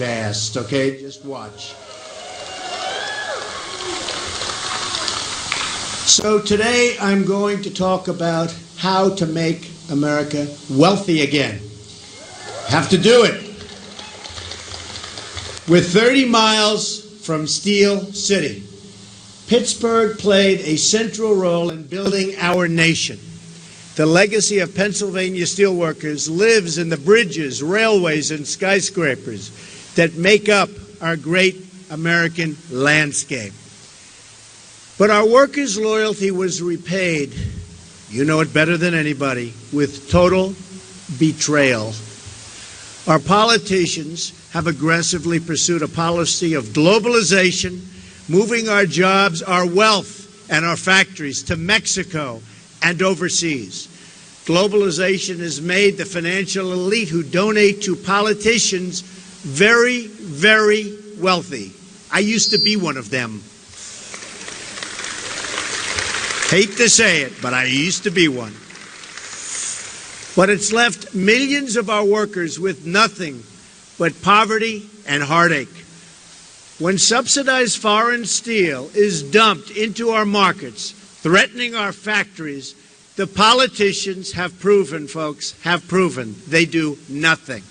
fast, okay? Just watch. So today I'm going to talk about how to make America wealthy again. Have to do it. We're 30 miles from Steel City. Pittsburgh played a central role in building our nation. The legacy of Pennsylvania steelworkers lives in the bridges, railways, and skyscrapers that make up our great American landscape. But our workers' loyalty was repaid, you know it better than anybody, with total betrayal. Our politicians have aggressively pursued a policy of globalization, moving our jobs, our wealth, and our factories to Mexico and overseas. Globalization has made the financial elite who donate to politicians very, very wealthy. I used to be one of them. Hate to say it, but I used to be one. But it's left millions of our workers with nothing but poverty and heartache. When subsidized foreign steel is dumped into our markets, threatening our factories, the politicians have proven, folks, they do nothing.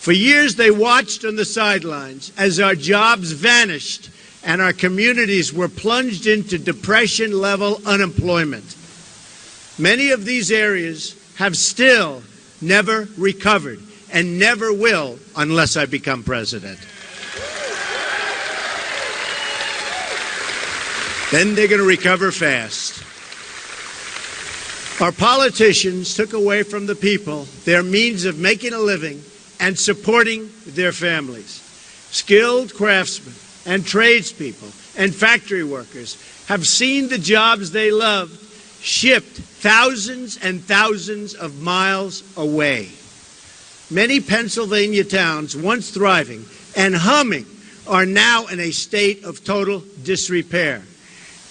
For years, they watched on the sidelines as our jobs vanished and our communities were plunged into depression-level unemployment. Many of these areas have still never recovered and never will unless I become president. Then they're going to recover fast. Our politicians took away from the people their means of making a living and supporting their families. Skilled craftsmen and tradespeople and factory workers have seen the jobs they love shipped thousands and thousands of miles away. Many Pennsylvania towns, once thriving and humming, are now in a state of total disrepair.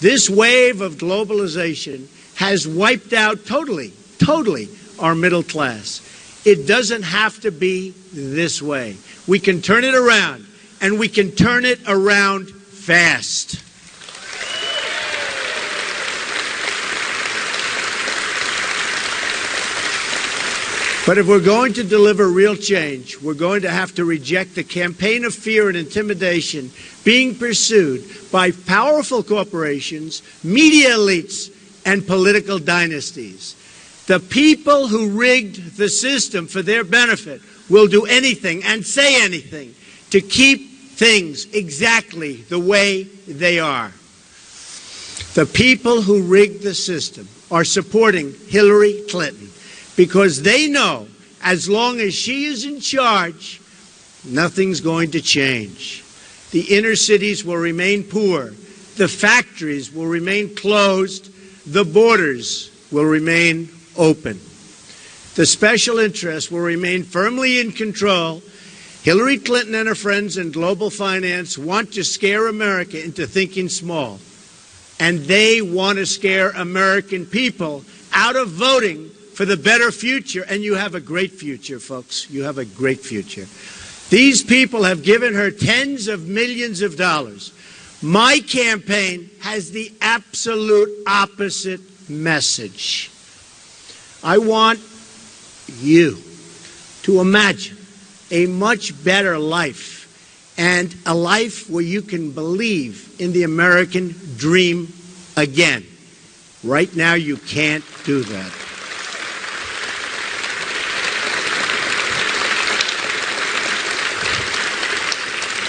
This wave of globalization has wiped out totally our middle class. It doesn't have to be this way. We can turn it around, and we can turn it around fast. But if we're going to deliver real change, we're going to have to reject the campaign of fear and intimidation being pursued by powerful corporations, media elites, and political dynasties. The people who rigged the system for their benefit will do anything and say anything to keep things exactly the way they are. The people who rigged the system are supporting Hillary Clinton because they know as long as she is in charge, nothing's going to change. The inner cities will remain poor. The factories will remain closed. The borders will remain open. The special interests will remain firmly in control. Hillary Clinton and her friends in global finance want to scare America into thinking small. And they want to scare American people out of voting for the better future. And you have a great future, folks. You have a great future. These people have given her tens of millions of dollars. My campaign has the absolute opposite message. I want you to imagine a much better life and a life where you can believe in the American dream again. Right now, you can't do that.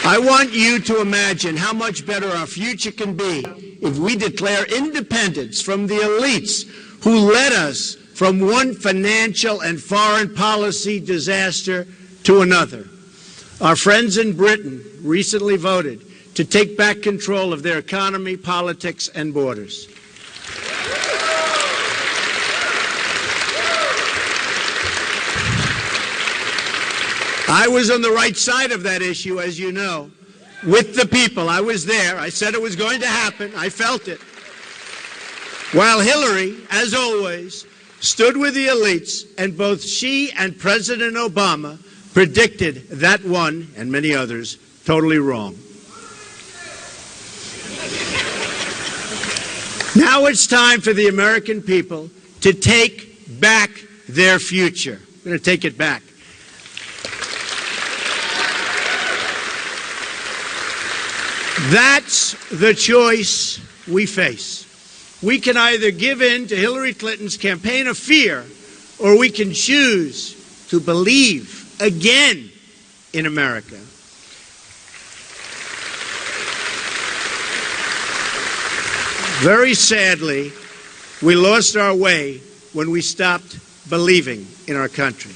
I want you to imagine how much better our future can be if we declare independence from the elites who led us from one financial and foreign policy disaster to another. Our friends in Britain recently voted to take back control of their economy, politics, and borders. I was on the right side of that issue, as you know, with the people. I was there. I said it was going to happen. I felt it. While Hillary, as always, stood with the elites, and both she and President Obama predicted that one, and many others, totally wrong. Now it's time for the American people to take back their future. We're going to take it back. That's the choice we face. We can either give in to Hillary Clinton's campaign of fear, or we can choose to believe again in America. Very sadly, we lost our way when we stopped believing in our country.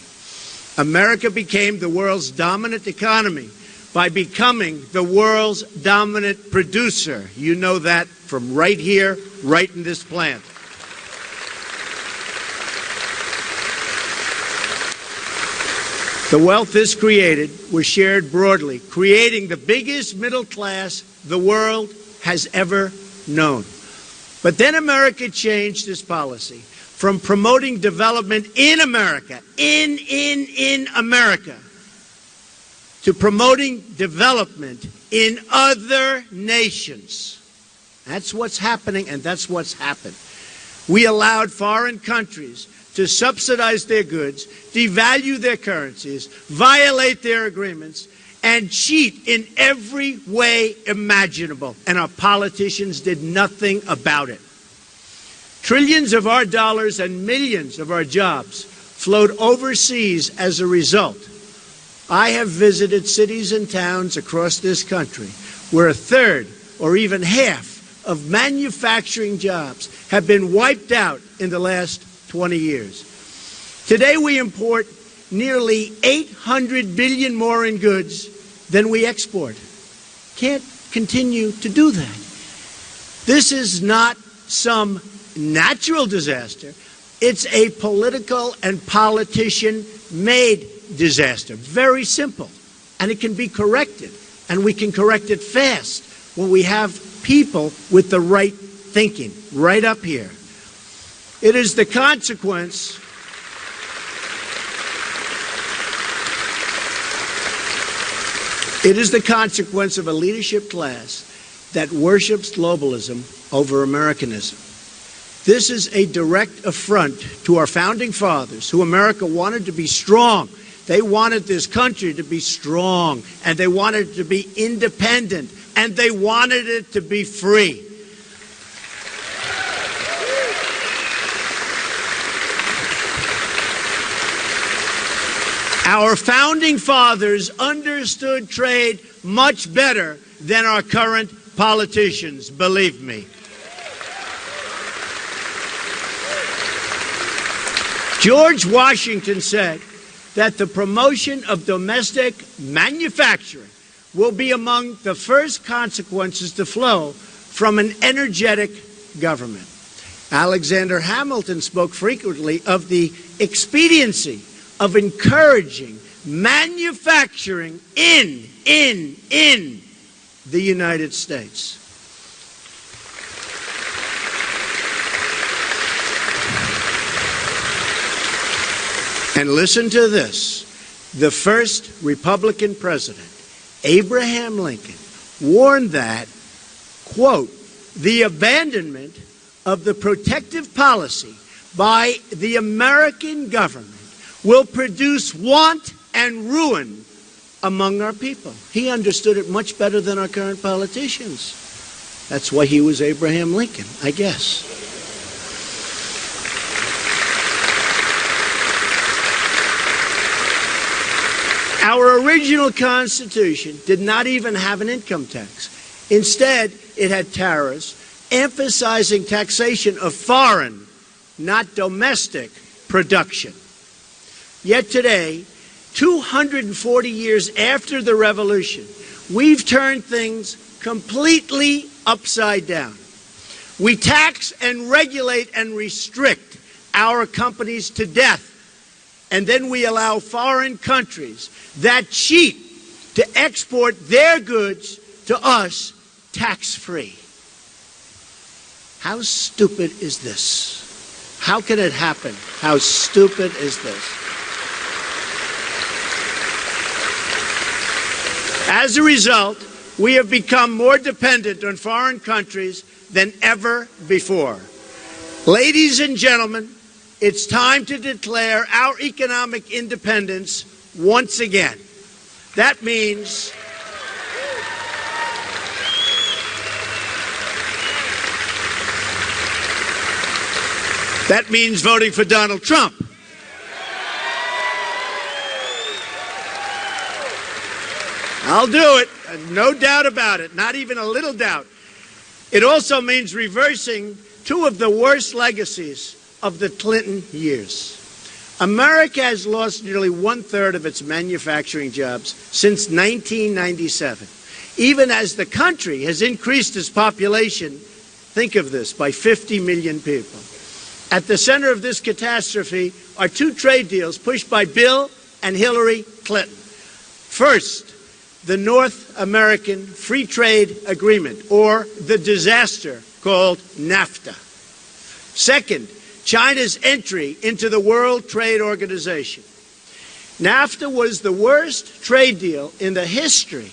America became the world's dominant economy by becoming the world's dominant producer. You know that from right here, right in this plant. The wealth this created was shared broadly, creating the biggest middle class the world has ever known. But then America changed its policy from promoting development in America, in America, to promoting development in other nations. That's what's happening, and that's what's happened. We allowed foreign countries to subsidize their goods, devalue their currencies, violate their agreements, and cheat in every way imaginable. And our politicians did nothing about it. Trillions of our dollars and millions of our jobs flowed overseas as a result. I have visited cities and towns across this country where a third or even half of manufacturing jobs have been wiped out in the last 20 years. Today we import nearly 800 billion more in goods than we export. Can't continue to do that. This is not some natural disaster. It's a political and politician-made disaster. Very simple. And it can be corrected. And we can correct it fast when we have people with the right thinking right up here. It is the consequence of a leadership class that worships globalism over Americanism. This is a direct affront to our founding fathers, who America wanted to be strong. They wanted this country to be strong, and they wanted it to be independent, and they wanted it to be free. Our founding fathers understood trade much better than our current politicians, believe me. George Washington said that the promotion of domestic manufacturing will be among the first consequences to flow from an energetic government. Alexander Hamilton spoke frequently of the expediency of encouraging manufacturing in the United States. And listen to this. The first Republican president, Abraham Lincoln, warned that, quote, the abandonment of the protective policy by the American government will produce want and ruin among our people. He understood it much better than our current politicians. That's why he was Abraham Lincoln, I guess. Our original Constitution did not even have an income tax. Instead, it had tariffs emphasizing taxation of foreign, not domestic, production. Yet today, 240 years after the Revolution, we've turned things completely upside down. We tax and regulate and restrict our companies to death. And then we allow foreign countries that cheat to export their goods to us tax-free. How stupid is this? How can it happen? How stupid is this? As a result, we have become more dependent on foreign countries than ever before. Ladies and gentlemen, it's time to declare our economic independence once again. That means voting for Donald Trump. I'll do it, no doubt about it, not even a little doubt. It also means reversing two of the worst legacies of the Clinton years. America has lost nearly one-third of its manufacturing jobs since 1997, even as the country has increased its population, think of this, by 50 million people. At the center of this catastrophe are two trade deals pushed by Bill and Hillary Clinton. First, the North American Free Trade Agreement, or the disaster called NAFTA. Second, China's entry into the World Trade Organization. NAFTA was the worst trade deal in the history.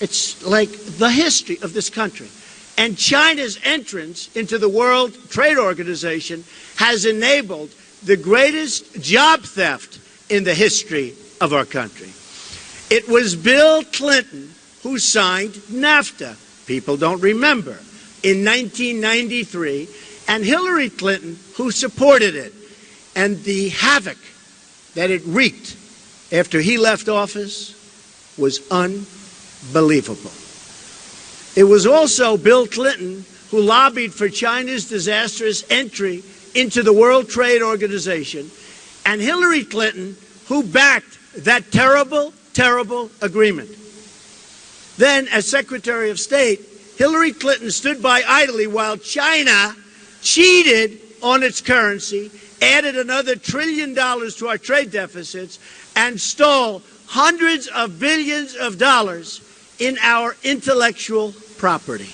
It's like the history of this country. And China's entrance into the World Trade Organization has enabled the greatest job theft in the history of our country. It was Bill Clinton who signed NAFTA. People don't remember. In 1993, and Hillary Clinton who supported it. And the havoc that it wreaked after he left office was unbelievable. It was also Bill Clinton who lobbied for China's disastrous entry into the World Trade Organization, and Hillary Clinton who backed that terrible, terrible agreement. Then, as Secretary of State, Hillary Clinton stood by idly while China cheated on its currency, added another $1 trillion to our trade deficits, and stole hundreds of billions of dollars in our intellectual property.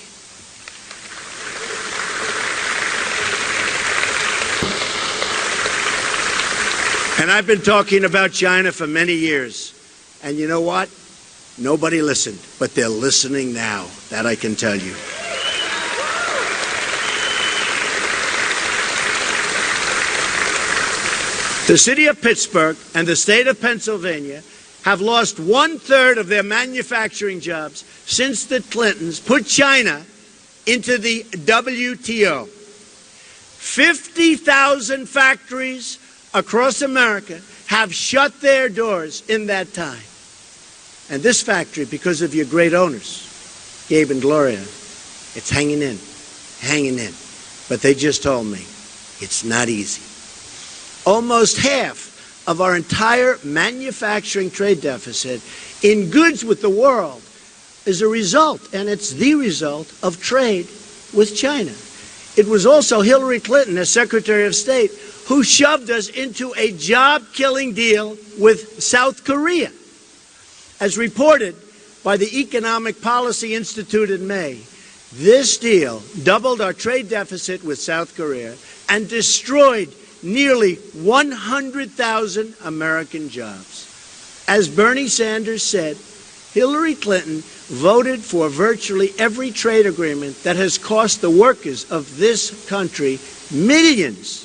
And I've been talking about China for many years. And you know what? Nobody listened, but they're listening now. That I can tell you. The city of Pittsburgh and the state of Pennsylvania have lost one-third of their manufacturing jobs since the Clintons put China into the WTO. 50,000 factories across America have shut their doors in that time. And this factory, because of your great owners, Gabe and Gloria, it's hanging in, hanging in. But they just told me it's not easy. Almost half of our entire manufacturing trade deficit in goods with the world is a result, and it's the result, of trade with China. It was also Hillary Clinton, as Secretary of State, who shoved us into a job-killing deal with South Korea. As reported by the Economic Policy Institute in May, this deal doubled our trade deficit with South Korea and destroyed nearly 100,000 American jobs. As Bernie Sanders said, Hillary Clinton voted for virtually every trade agreement that has cost the workers of this country millions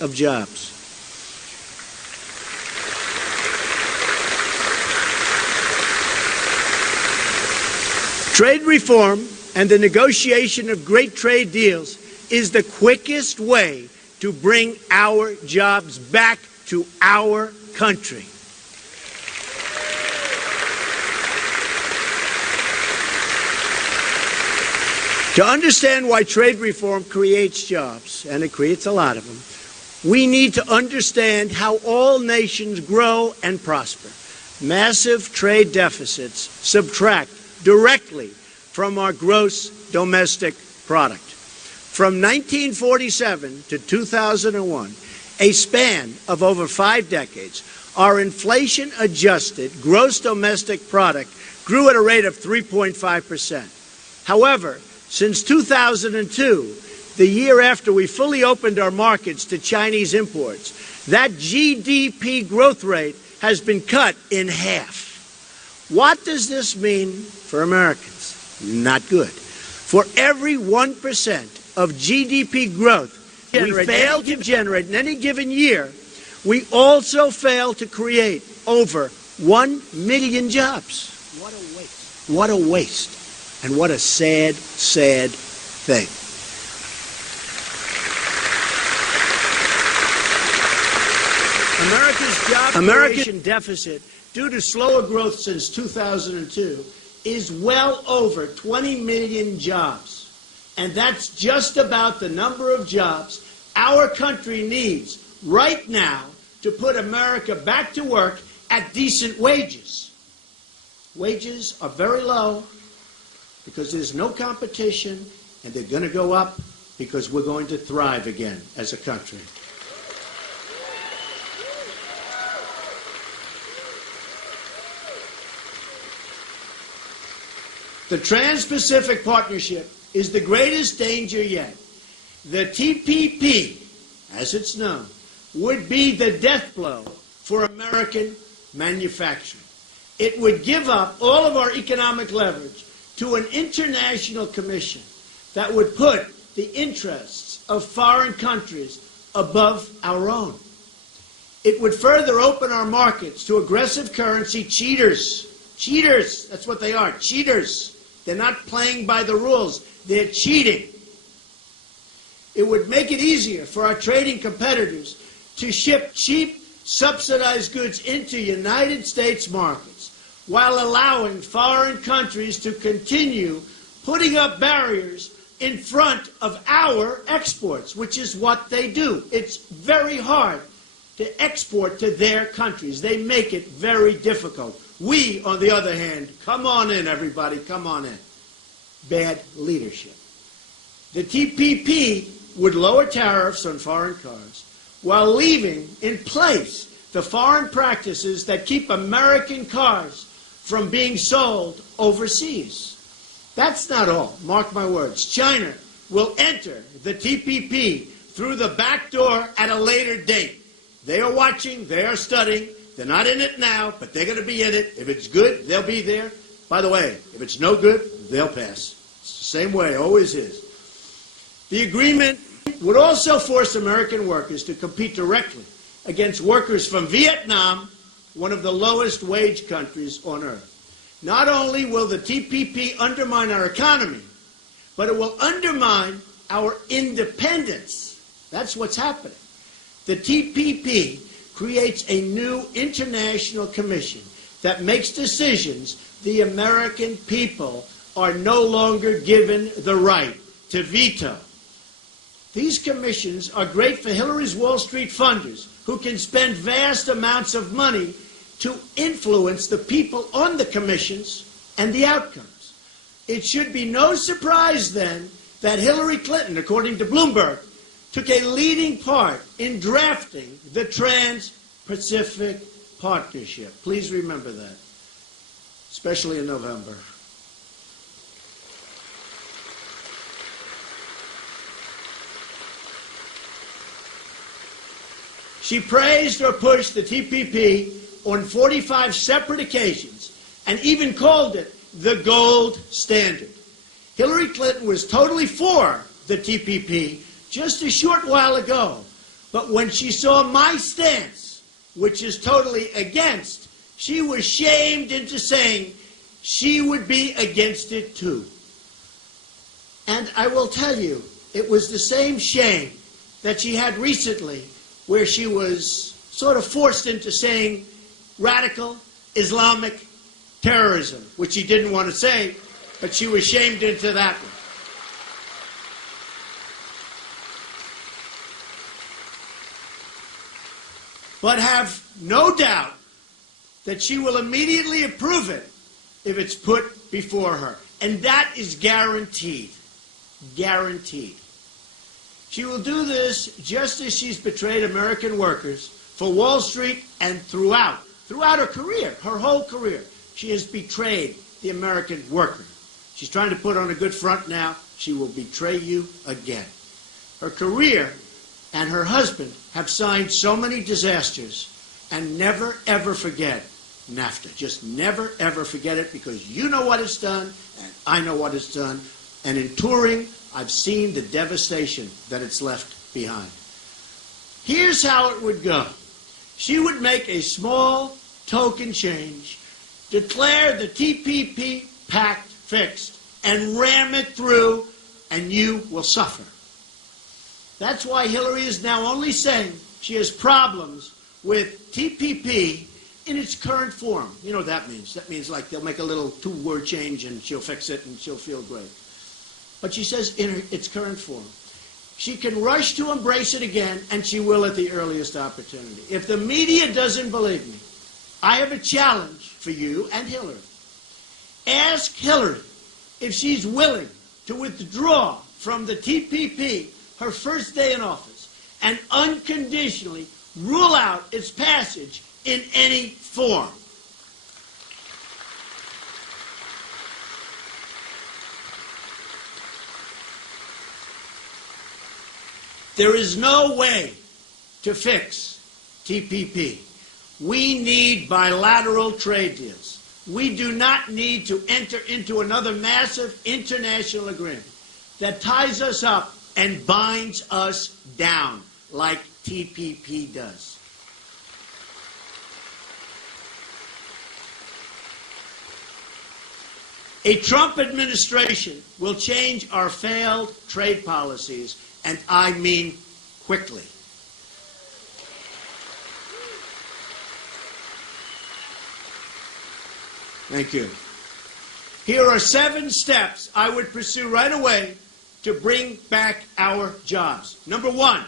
of jobs. Trade reform and the negotiation of great trade deals is the quickest way to bring our jobs back to our country. To understand why trade reform creates jobs, and it creates a lot of them, we need to understand how all nations grow and prosper. Massive trade deficits subtract directly from our gross domestic product. From 1947 to 2001, a span of over 5 decades, our inflation-adjusted gross domestic product grew at a rate of 3.5%. However, since 2002, the year after we fully opened our markets to Chinese imports, that GDP growth rate has been cut in half. What does this mean for Americans? Not good. For every 1% of GDP growth we fail to generate in any given year, we also fail to create over 1 million jobs. What a waste. What a waste. And what a sad, sad thing. America's job creation deficit, due to slower growth since 2002, is well over 20 million jobs. And that's just about the number of jobs our country needs right now to put America back to work at decent wages. Wages are very low because there's no competition, and they're going to go up because we're going to thrive again as a country. The Trans-Pacific Partnership is the greatest danger yet. The TPP, as it's known, would be the death blow for American manufacturing. It would give up all of our economic leverage to an international commission that would put the interests of foreign countries above our own. It would further open our markets to aggressive currency cheaters. Cheaters, that's what they are, cheaters. They're not playing by the rules, they're cheating. It would make it easier for our trading competitors to ship cheap, subsidized goods into United States markets while allowing foreign countries to continue putting up barriers in front of our exports, which is what they do. It's very hard to export to their countries. They make it very difficult. We, on the other hand, come on in, everybody, come on in. Bad leadership. The TPP would lower tariffs on foreign cars while leaving in place the foreign practices that keep American cars from being sold overseas. That's not all. Mark my words. China will enter the TPP through the back door at a later date. They are watching. They are studying. They're not in it now, but they're going to be in it. If it's good, they'll be there. By the way, if it's no good, they'll pass. It's the same way, always is. The agreement would also force American workers to compete directly against workers from Vietnam, one of the lowest wage countries on earth. Not only will the TPP undermine our economy, but it will undermine our independence. That's what's happening. The TPP creates a new international commission that makes decisions the American people are no longer given the right to veto. These commissions are great for Hillary's Wall Street funders, who can spend vast amounts of money to influence the people on the commissions and the outcomes. It should be no surprise, then, that Hillary Clinton, according to Bloomberg, took a leading part in drafting the Trans-Pacific Partnership. Please remember that, especially in November. She praised or pushed the TPP on 45 separate occasions and even called it the gold standard. Hillary Clinton was totally for the TPP just a short while ago, but when she saw my stance, which is totally against, she was shamed into saying she would be against it too. And I will tell you, it was the same shame that she had recently, where she was sort of forced into saying radical Islamic terrorism, which she didn't want to say, but she was shamed into that one. But have no doubt that she will immediately approve it if it's put before her. And that is guaranteed. Guaranteed. She will do this just as she's betrayed American workers for Wall Street and throughout her career, her whole career. She has betrayed the American worker. She's trying to put on a good front now. She will betray you again. Her career and her husband have signed so many disasters, and never, ever forget NAFTA. Just never, ever forget it, because you know what it's done, and I know what it's done. And in touring, I've seen the devastation that it's left behind. Here's how it would go. She would make a small token change, declare the TPP pact fixed, and ram it through, and you will suffer. That's why Hillary is now only saying she has problems with TPP in its current form. You know what that means. That means like they'll make a little two-word change and she'll fix it and she'll feel great. But she says in its current form. She can rush to embrace it again, and she will at the earliest opportunity. If the media doesn't believe me, I have a challenge for you and Hillary. Ask Hillary if she's willing to withdraw from the TPP her first day in office and unconditionally rule out its passage in any form. There is no way to fix TPP. We need bilateral trade deals. We do not need to enter into another massive international agreement that ties us up and binds us down like TPP does. A Trump administration will change our failed trade policies, and I mean quickly. Thank you. Here are 7 steps I would pursue right away to bring back our jobs. Number 1,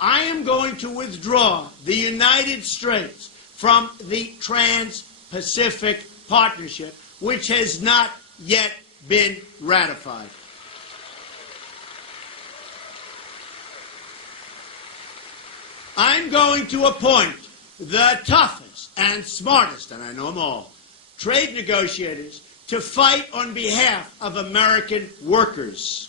I am going to withdraw the United States from the Trans-Pacific Partnership, which has not yet been ratified. I'm going to appoint the toughest and smartest, and I know them all, trade negotiators to fight on behalf of American workers.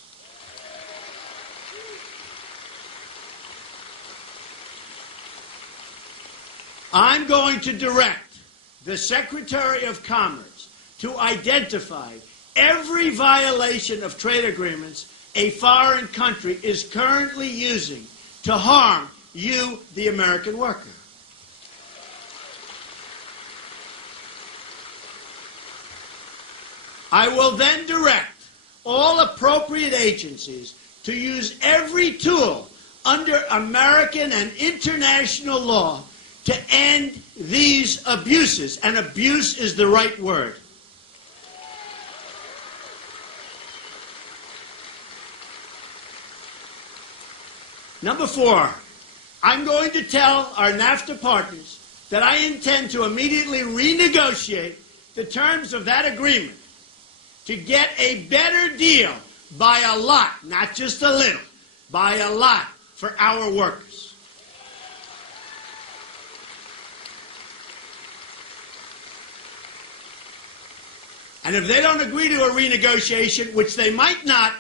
I'm going to direct the Secretary of Commerce to identify every violation of trade agreements a foreign country is currently using to harm you, the American worker. I will then direct all appropriate agencies to use every tool under American and international law to end these abuses. And abuse is the right word. Number 4, I'm going to tell our NAFTA partners that I intend to immediately renegotiate the terms of that agreement to get a better deal by a lot, not just a little, by a lot for our workers. And if they don't agree to a renegotiation, which they might not,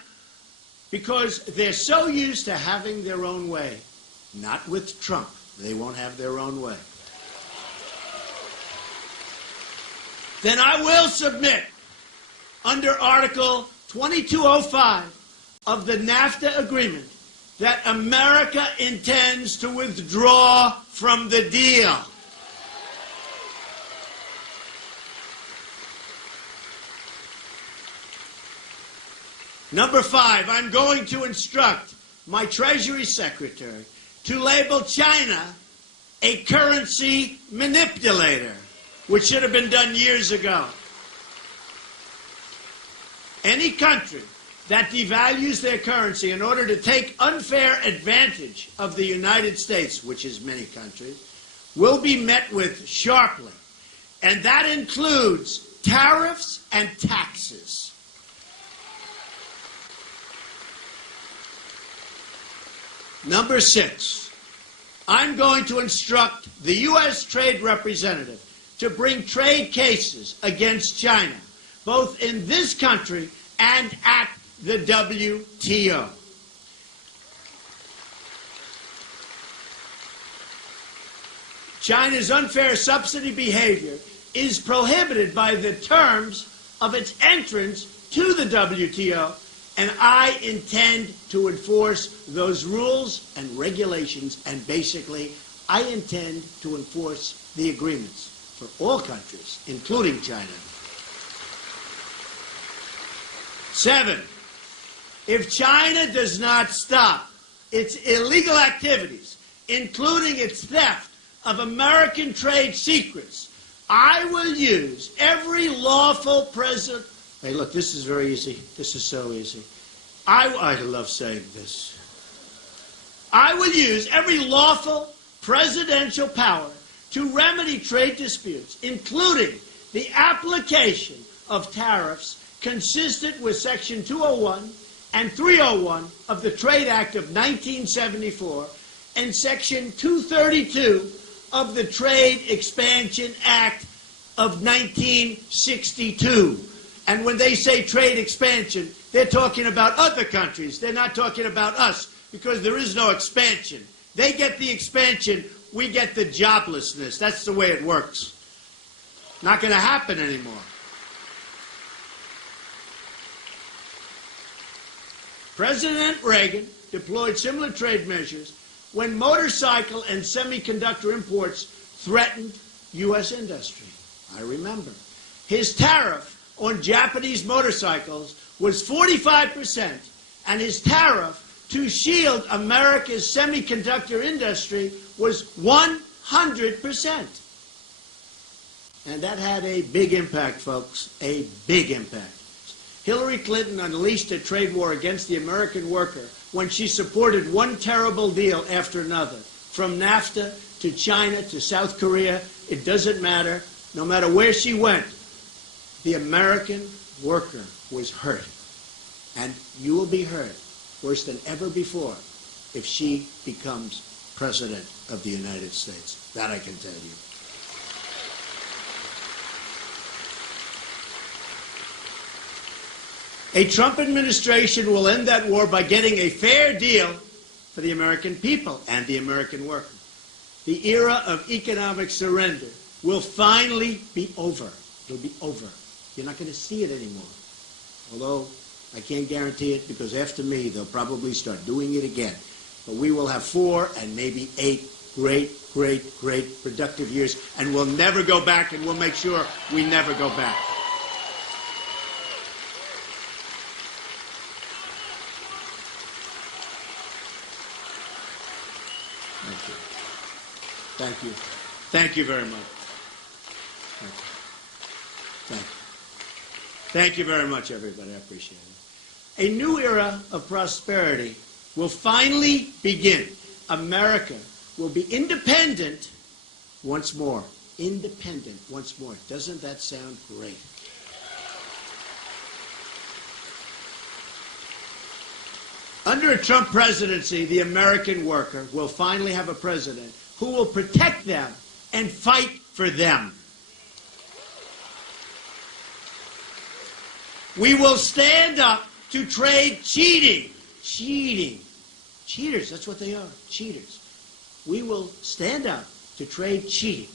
because they're so used to having their own way, not with Trump, they won't have their own way, then I will submit under Article 2205 of the NAFTA agreement that America intends to withdraw from the deal. Number 5, I'm going to instruct my Treasury Secretary to label China a currency manipulator, which should have been done years ago. Any country that devalues their currency in order to take unfair advantage of the United States, which is many countries, will be met with sharply. And that includes tariffs and taxes. Number 6, I'm going to instruct the U.S. Trade Representative to bring trade cases against China, both in this country and at the WTO. China's unfair subsidy behavior is prohibited by the terms of its entrance to the WTO, and I intend to enforce those rules and regulations, and basically, I intend to enforce the agreements for all countries, including China. 7, if China does not stop its illegal activities, including its theft of American trade secrets, I will use every lawful president. Hey, look, this is very easy. This is so easy. I love saying this. I will use every lawful presidential power to remedy trade disputes, including the application of tariffs consistent with Section 201 and 301 of the Trade Act of 1974 and Section 232 of the Trade Expansion Act of 1962. And when they say trade expansion, they're talking about other countries. They're not talking about us, because there is no expansion. They get the expansion, we get the joblessness. That's the way it works. Not going to happen anymore. President Reagan deployed similar trade measures when motorcycle and semiconductor imports threatened U.S. industry. I remember. His tariff on Japanese motorcycles was 45%, and his tariff to shield America's semiconductor industry was 100%. And that had a big impact, folks, a big impact. Hillary Clinton unleashed a trade war against the American worker when she supported one terrible deal after another. From NAFTA to China to South Korea, it doesn't matter. No matter where she went, the American worker was hurt. And you will be hurt worse than ever before if she becomes President of the United States. That I can tell you. A Trump administration will end that war by getting a fair deal for the American people and the American worker. The era of economic surrender will finally be over. It'll be over. You're not going to see it anymore. Although I can't guarantee it, because after me, they'll probably start doing it again. But we will have 4 and maybe 8 great, great, great productive years, and we'll never go back, and we'll make sure we never go back. Thank you. Thank you. Thank you very much. Thank you. Thank you. Thank you very much, everybody. I appreciate it. A new era of prosperity will finally begin. America will be independent once more. Independent once more. Doesn't that sound great? Under a Trump presidency, the American worker will finally have a president who will protect them and fight for them. We will stand up to trade cheating. Cheating. Cheaters, that's what they are. Cheaters. We will stand up to trade cheating.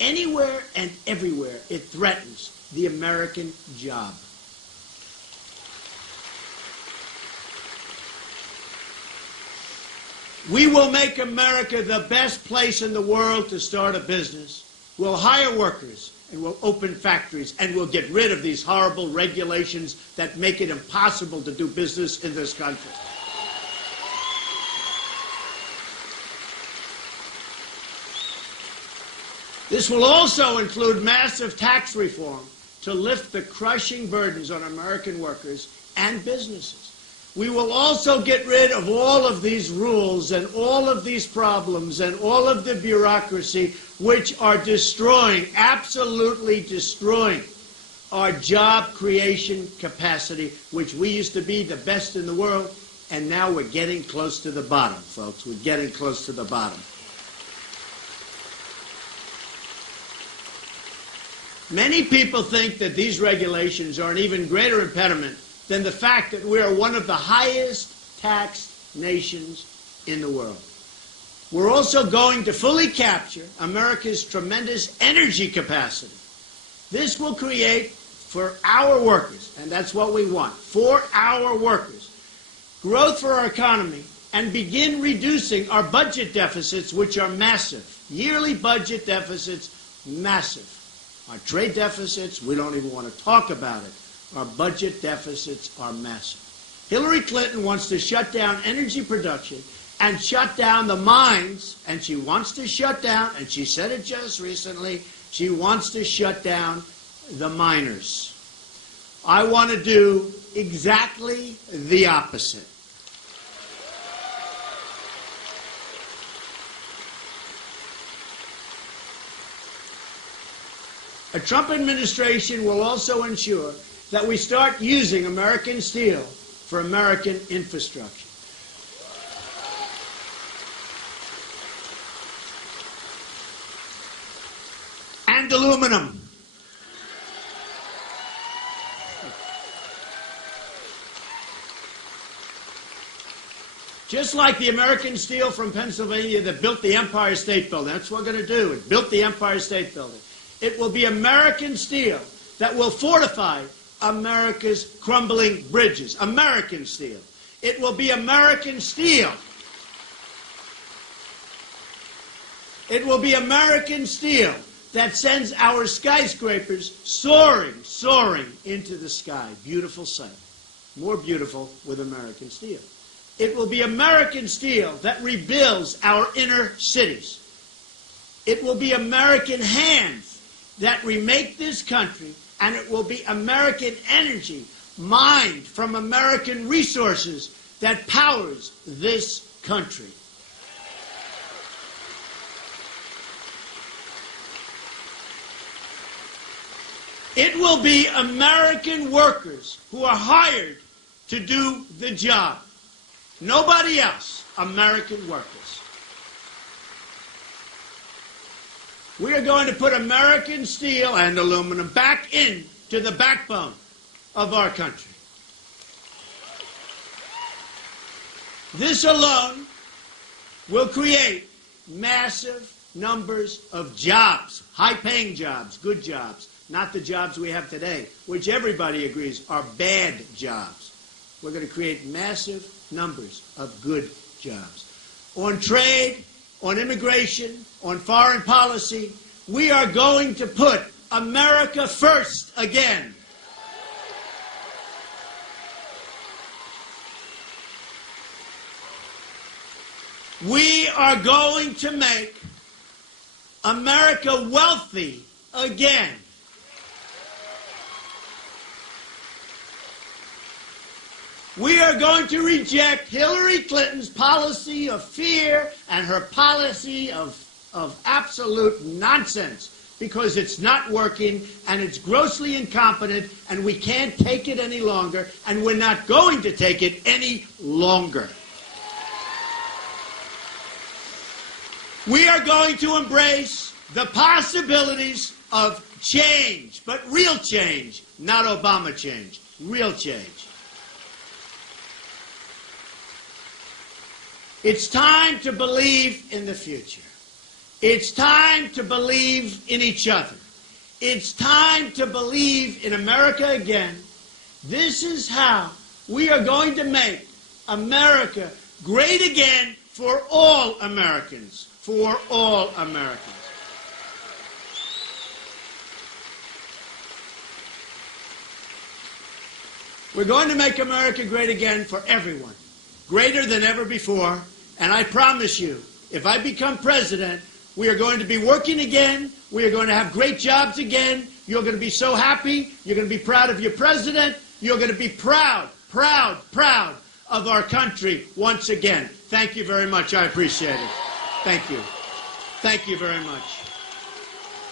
Anywhere and everywhere it threatens the American job. We will make America the best place in the world to start a business. We'll hire workers, and we'll open factories, and we'll get rid of these horrible regulations that make it impossible to do business in this country. This will also include massive tax reform to lift the crushing burdens on American workers and businesses. We will also get rid of all of these rules and all of these problems and all of the bureaucracy which are destroying, absolutely destroying, our job creation capacity, which we used to be the best in the world, and now we're getting close to the bottom, folks. We're getting close to the bottom. Many people think that these regulations are an even greater impediment than the fact that we are one of the highest taxed nations in the world. We're also going to fully capture America's tremendous energy capacity. This will create for our workers, and that's what we want, for our workers, growth for our economy, and begin reducing our budget deficits, which are massive. Yearly budget deficits, massive. Our trade deficits, we don't even want to talk about it. Our budget deficits are massive. Hillary Clinton wants to shut down energy production and shut down the mines, and she wants to shut down, and she said it just recently, she wants to shut down the miners. I want to do exactly the opposite. A Trump administration will also ensure that we start using American steel for American infrastructure. And aluminum. Just like the American steel from Pennsylvania that built the Empire State Building. That's what we're going to do. It built the Empire State Building. It will be American steel that will fortify America's crumbling bridges. American steel. It will be American steel. It will be American steel that sends our skyscrapers soaring, soaring into the sky. Beautiful sight. More beautiful with American steel. It will be American steel that rebuilds our inner cities. It will be American hands that remake this country, and it will be American energy mined from American resources that powers this country. It will be American workers who are hired to do the job. Nobody else. American workers. We are going to put American steel and aluminum back into the backbone of our country. This alone will create massive numbers of jobs, high-paying jobs, good jobs, not the jobs we have today, which everybody agrees are bad jobs. We're going to create massive numbers of good jobs. On trade, on immigration, on foreign policy, we are going to put America first again. We are going to make America wealthy again. We are going to reject Hillary Clinton's policy of fear and her policy of absolute nonsense, because it's not working and it's grossly incompetent and we can't take it any longer, and we're not going to take it any longer. We are going to embrace the possibilities of change, but real change, not Obama change, real change. It's time to believe in the future. It's time to believe in each other. It's time to believe in America again. This is how we are going to make America great again for all Americans. For all Americans. We're going to make America great again for everyone. Greater than ever before, and I promise you, if I become president, we are going to be working again, we are going to have great jobs again, you're going to be so happy, you're going to be proud of your president, you're going to be proud, proud, proud of our country once again. Thank you very much, I appreciate it. Thank you. Thank you very much.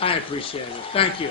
I appreciate it. Thank you.